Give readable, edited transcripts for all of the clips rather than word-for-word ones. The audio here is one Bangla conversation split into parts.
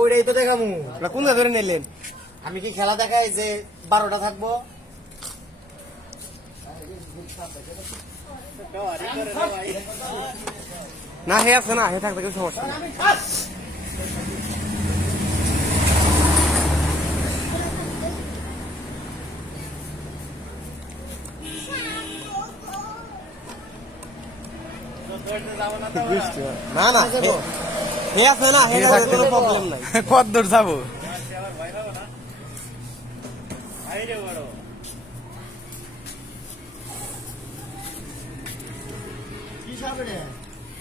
ওইটাই তো দেখামু। কোন ধরে নিলেন? আমি কি খেলা দেখাই যে 12টা থাকবো? না হে আছে না, হে থাকতে কিছু সমস্যা নেই। না না হে আছে না, হে থাকতে কোনো প্রবলেম নাই। কত দূর যাবো?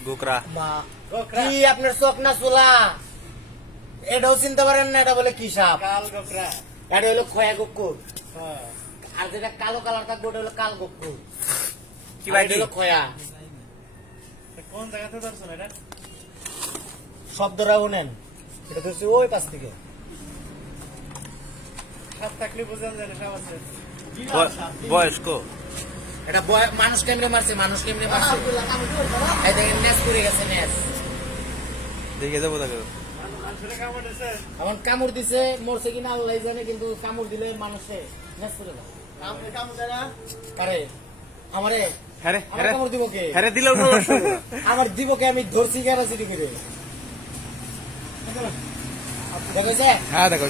গোকরা কি আপনার চোখ না চুলা? এটাও চিনতে পারেন না? এটা বলে কি সাপ? এটা হলো খয়া কুকুর। আর যেটা কালো কালার থাকবে ওটা হলো কাল কুকুর। কি ভাই হলো খয়া। কোন জায়গাতে ধরছেন এটা? শব্দটা শুনেন, এটা তো ওই পাশ থেকে। সাপ থাকলে বুঝেন যে সাপ আছে। বয়স্ক এটা মানুষ কেমনে মারছে, মানুষ কেমনে মারছে। এই দেখেন নেস পুড়ে গেছে, নেস। দেখে যাবো তাকে। মানুষের কামড় দিছে। এমন কামড় দিছে, মরছে কিনা আল্লাহ জানে, কিন্তু কামড় দিলে মানুষে নেস পুড়ে যায়। কামড় দেয় না? আরে আমারে হ্যাঁ আমার কামড় দিব কে? হ্যাঁ দিলেও আমার দিব কে? আমি ধরছি ক্যারাসিটি করে। দেখো হ্যাঁ দেখো